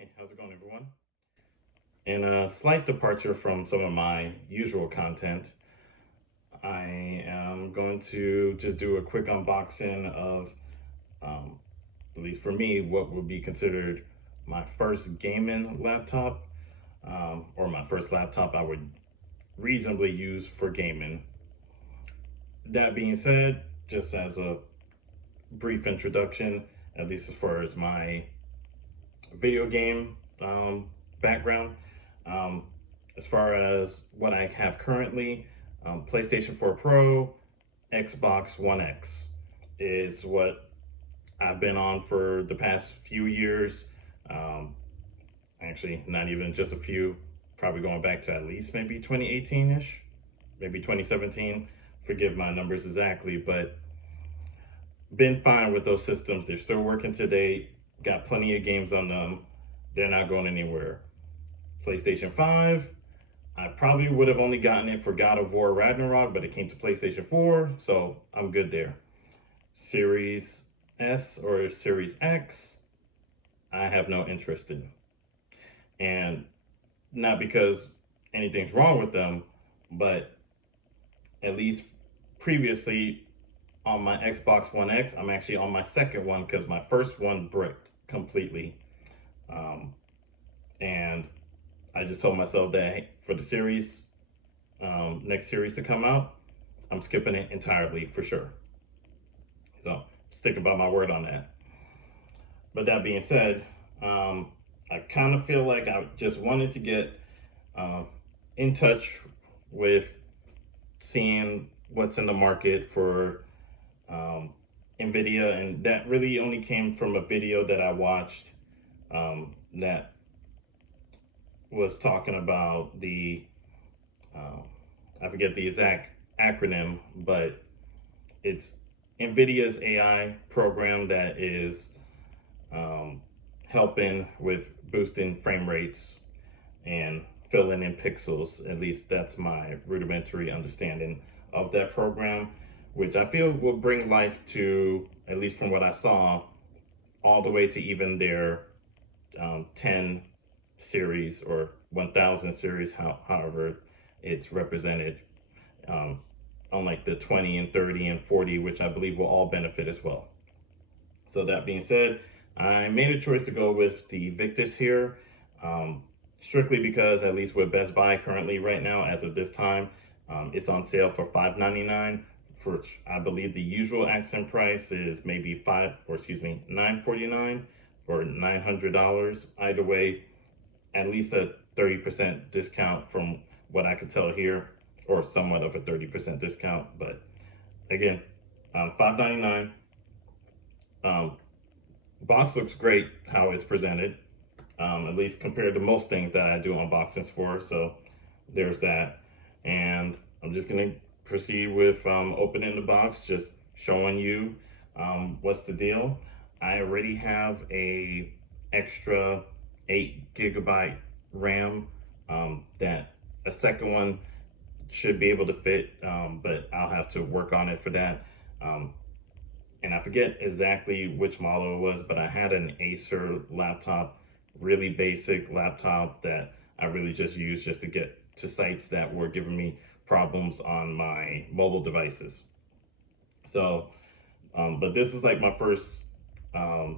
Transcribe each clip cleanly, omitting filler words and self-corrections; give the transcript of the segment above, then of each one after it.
Hey, how's it going, everyone? In a slight departure from some of my usual content, I am going to just do a quick unboxing of, um, at least for me, what would be considered my first gaming laptop, or my first laptop I would reasonably use for gaming. That being said, just as a brief introduction, at least as far as my video game background. Um, as far as what I have currently, PlayStation 4 Pro, Xbox One X is what I've been on for the past few years. Um, Actually, not even just a few, probably going back to at least maybe 2018 ish, maybe 2017. Forgive my numbers exactly, but been fine with those systems. They're still working today, got plenty of games on them. They're not going anywhere. PlayStation 5, I probably would have only gotten it for God of War Ragnarok, but it came to PlayStation 4, so I'm good there. Series S or Series X, I have no interest in. And not because anything's wrong with them, but at least previously on my Xbox One X, I'm actually on my second one because my first one bricked completely. Um, and I just told myself that hey, for the series, next series to come out, I'm skipping it entirely for sure. So sticking by my word on that. But that being said, I kind of feel like I just wanted to get uh, in touch with seeing what's in the market for NVIDIA, and that really only came from a video that I watched that was talking about the uh, I forget the exact acronym, but it's NVIDIA's AI program that is um, helping with boosting frame rates and filling in pixels. At least that's my rudimentary understanding of that program, which I feel will bring life to, at least from what I saw, all the way to even their 10 series or 1000 series, however it's represented, um, unlike the 20 and 30 and 40, which I believe will all benefit as well. So that being said, I made a choice to go with the Victus here, um, strictly because at least with Best Buy currently right now, as of this time, it's on sale for $5.99, which I believe the usual accent price is maybe $9.49 or $900. Either way, at least a 30% discount from what I could tell here, or somewhat of a 30% discount. But again, $5.99. Um, Box looks great how it's presented, at least compared to most things that I do unboxings for. So there's that. And I'm just going to proceed with opening the box, just showing you what's the deal. I already have a extra 8 GB RAM that a second one should be able to fit, but I'll have to work on it for that. And I forget exactly which model it was, but I had an Acer laptop, really basic laptop that I really just used just to get to sites that were giving me problems on my mobile devices. So, but this is like my first, I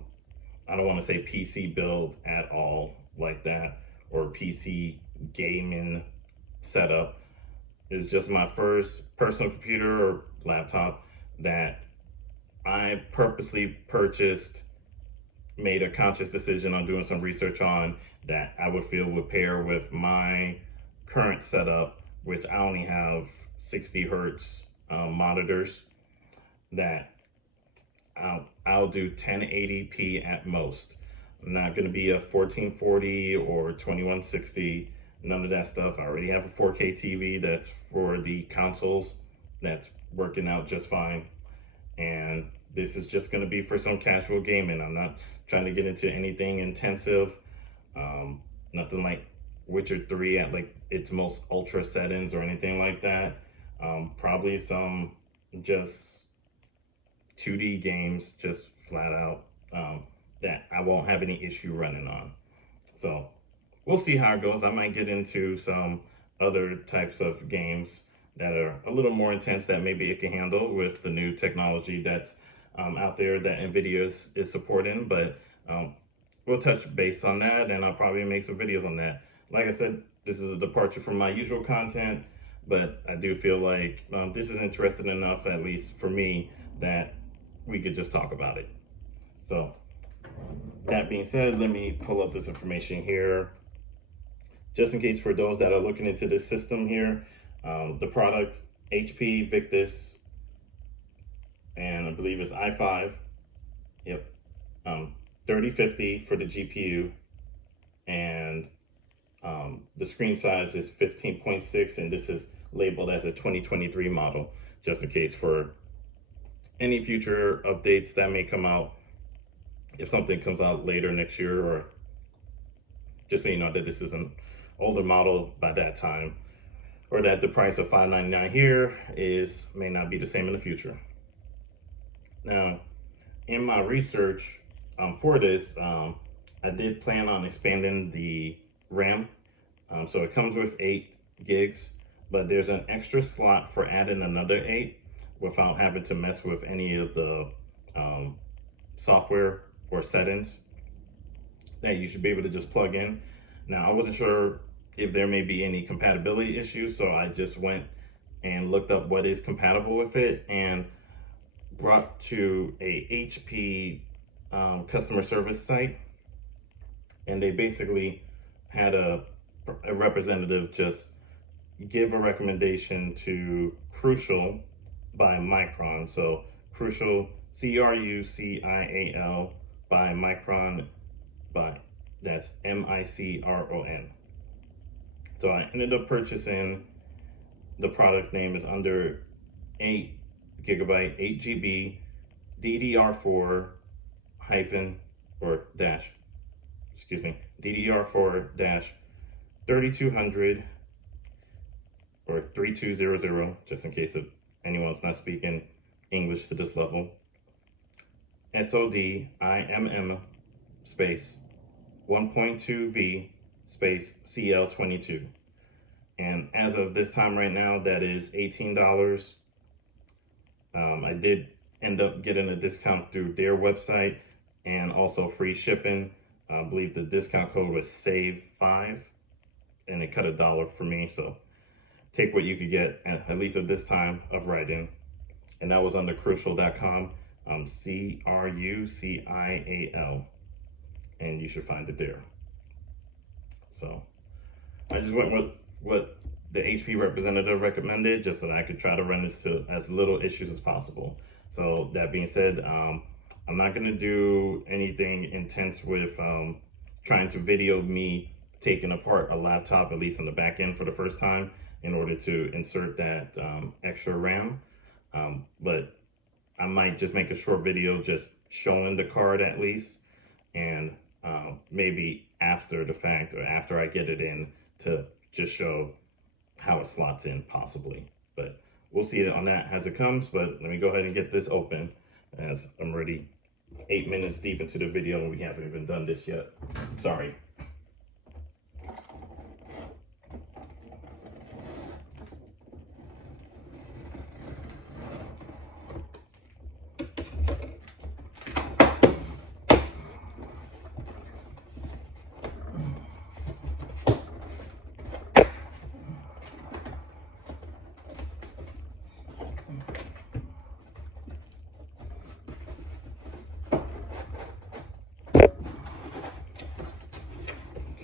don't want to say PC build at all like that, or PC gaming setup. It's just my first personal computer or laptop that I purposely purchased, made a conscious decision on doing some research on, that I would feel would pair with my current setup, which I only have 60 hertz monitors that I'll do 1080p at most. I'm not going to be a 1440 or 2160, none of that stuff. I already have a 4K TV that's for the consoles that's working out just fine. And this is just going to be for some casual gaming. I'm not trying to get into anything intensive. Nothing like Witcher 3 at like its most ultra settings or anything like that. Probably some just 2D games, just flat out, that I won't have any issue running on. So we'll see how it goes. I might get into some other types of games that are a little more intense that maybe it can handle with the new technology that's out there that NVIDIA is supporting. But we'll touch base on that, and I'll probably make some videos on that. Like I said, this is a departure from my usual content, but I do feel like this is interesting enough, at least for me, that we could just talk about it. So that being said, let me pull up this information here, just in case for those that are looking into this system here. The product, HP Victus, and I believe it's i5. Yep. 3050 for the GPU, and the screen size is 15.6, and this is labeled as a 2023 model, just in case for any future updates that may come out. If something comes out later next year, or just so you know that this is an older model by that time, or that the price of $599 here may not be the same in the future. Now, in my research for this, I did plan on expanding the RAM. So it comes with 8 gigs, but there's an extra slot for adding another 8 without having to mess with any of the software or settings that you should be able to just plug in. Now, I wasn't sure if there may be any compatibility issues, so I just went and looked up what is compatible with it and brought to a HP customer service site, and they basically had a representative just give a recommendation to Crucial by Micron. So Crucial, CRUCIAL by Micron, that's MICRON. So I ended up purchasing, the product name is under 8 gigabyte, 8 GB, DDR4 DDR4-3200 or 3200, just in case if anyone's not speaking English to this level. SODIMM space 1.2V space CL22. And as of this time right now, that is $18. I did end up getting a discount through their website and also free shipping. I believe the discount code was SAVE5, and it cut $1 for me. So take what you could get, at least at this time of writing. And that was under crucial.com, CRUCIAL, and you should find it there. So I just went with what the HP representative recommended, just so that I could try to run this to as little issues as possible. So that being said, I'm not going to do anything intense with trying to video me taking apart a laptop, at least on the back end for the first time, in order to insert that extra RAM. But I might just make a short video just showing the card at least, and maybe after the fact, or after I get it in, to just show how it slots in possibly. But we'll see it on that as it comes. But let me go ahead and get this open, as I'm already 8 minutes deep into the video and we haven't even done this yet. Sorry.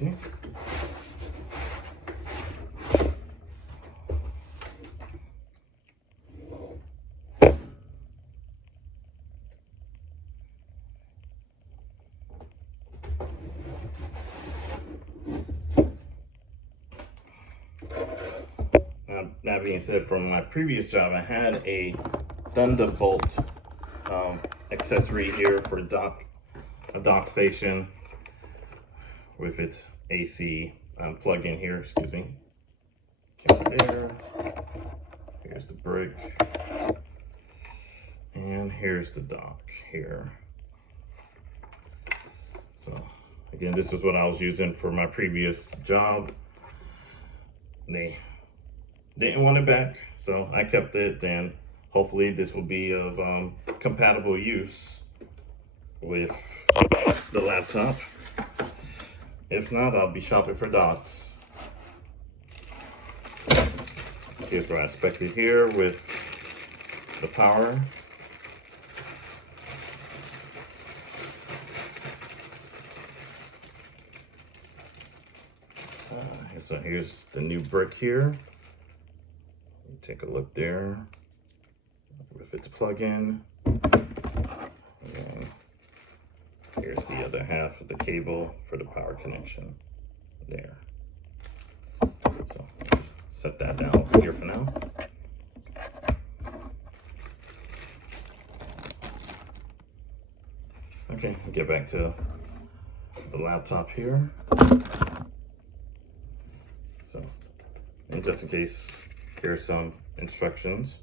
Okay. Now, that being said, from my previous job, I had a Thunderbolt accessory here for a dock station with its AC plug-in here, excuse me. Camera there. Here's the brick. And here's the dock here. So Again, this is what I was using for my previous job. They didn't want it back, so I kept it, and hopefully this will be of compatible use with the laptop. If not, I'll be shopping for docks. Here's where I spec'd it here with the power. So here's the new brick here. Take a look there with its plug-in. And here's the other half of the cable for the power connection there. So set that down over here for now. Okay, get back to the laptop here. So, and just in case, here's some instructions,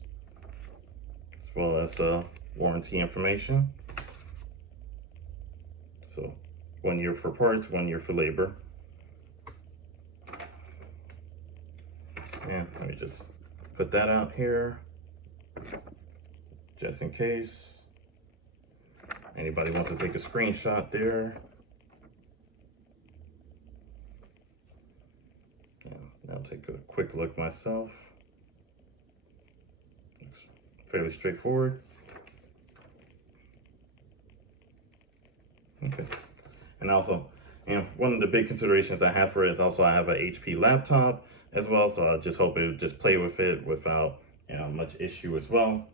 as well as the warranty information. So, 1 year for parts, 1 year for labor. And let me just put that out here, just in case anybody wants to take a screenshot there. I'll take a quick look myself. Looks fairly straightforward. Okay. And also, one of the big considerations I have for it is also I have an HP laptop as well, so I just hope it would just play with it without much issue as well,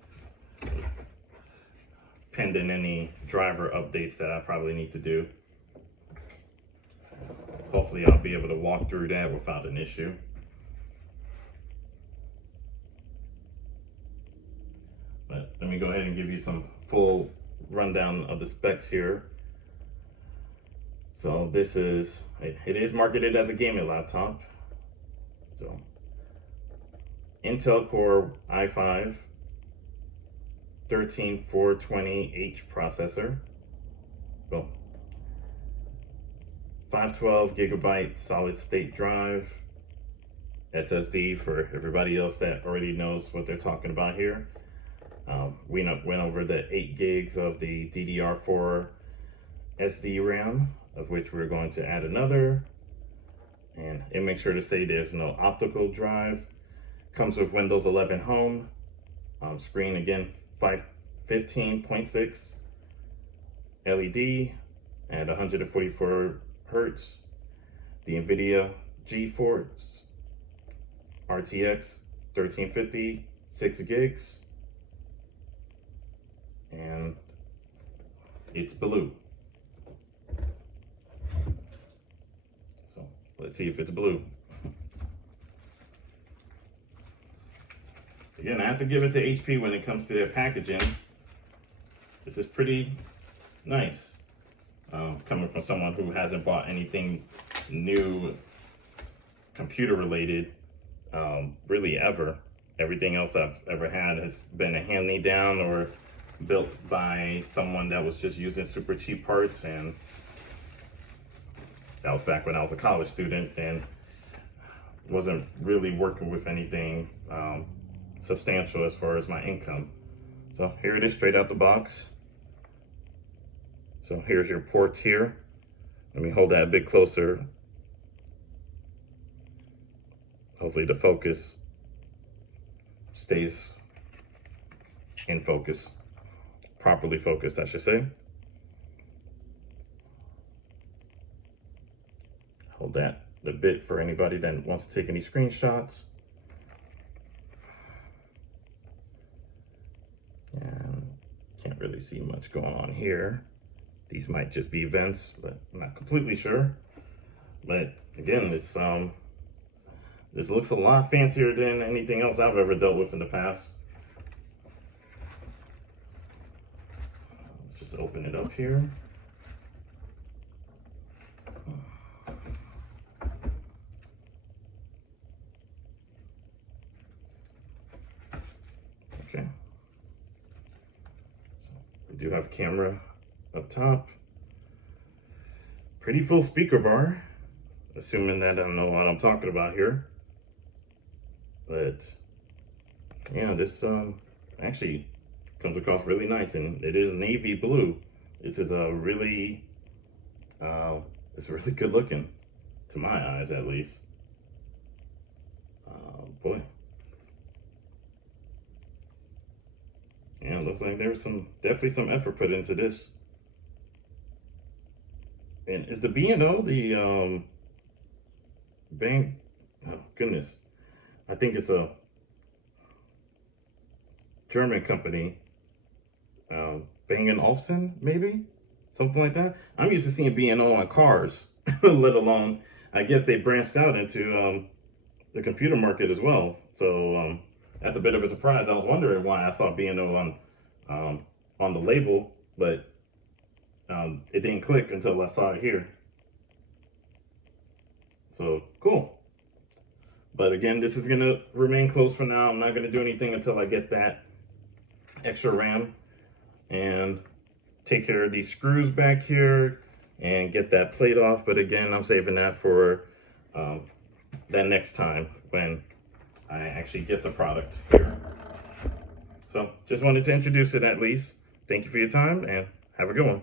pending any driver updates that I probably need to do. Hopefully I'll be able to walk through that without an issue. But let me go ahead and give you some full rundown of the specs here. So this is, it is marketed as a gaming laptop. So Intel Core i5 13420H processor. Well, 512 gigabyte solid state drive, SSD for everybody else that already knows what they're talking about here. We went over the 8 gigs of the DDR4 SD RAM, of which we're going to add another. And it makes sure to say there's no optical drive. Comes with Windows 11 Home. Screen again 15.6 LED at 144 Hertz. The NVIDIA GeForce RTX 1350, 6 gigs. And it's blue. So let's see if it's blue. Again, I have to give it to HP when it comes to their packaging. This is pretty nice. Coming from someone who hasn't bought anything new computer related really ever. Everything else I've ever had has been a hand-me-down or built by someone that was just using super cheap parts, and that was back when I was a college student and wasn't really working with anything substantial as far as my income. So here it is straight out the box. So here's your ports here. Let me hold that a bit closer. Hopefully the focus stays in focus. Properly focused, I should say. Hold that a bit for anybody that wants to take any screenshots. And can't really see much going on here. These might just be vents, but I'm not completely sure. But again, this looks a lot fancier than anything else I've ever dealt with in the past. Let's just open it up here. Okay. So we do have a camera up top. pretty full speaker bar, assuming that I know what I'm talking about here. But yeah, this actually comes across really nice, and it is navy blue. This is a really it's really good looking to my eyes, at least. Boy, yeah, it looks like there's definitely some effort put into this. And is the B&O the Bang? Oh goodness, I think it's a German company. Bang & Olufsen, maybe something like that. I'm used to seeing B&O on cars, let alone, I guess they branched out into the computer market as well. So that's a bit of a surprise. I was wondering why I saw B&O on the label, but it didn't click until I saw it here. So cool. But again, this is gonna remain closed for now. I'm not gonna do anything until I get that extra RAM and take care of these screws back here and get that plate off. But again, I'm saving that for that next time when I actually get the product here. So just wanted to introduce it at least. Thank you for your time and have a good one.